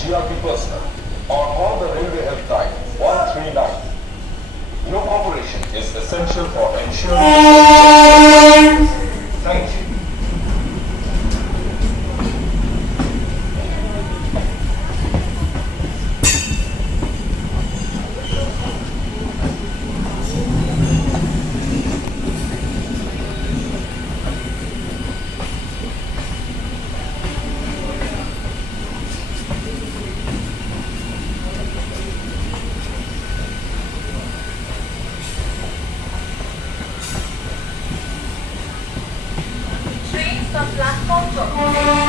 GRP personnel on all the railway helpline 139. Your cooperation is essential for ensuring the safety of passengers. Thank you. Trains on platform 2.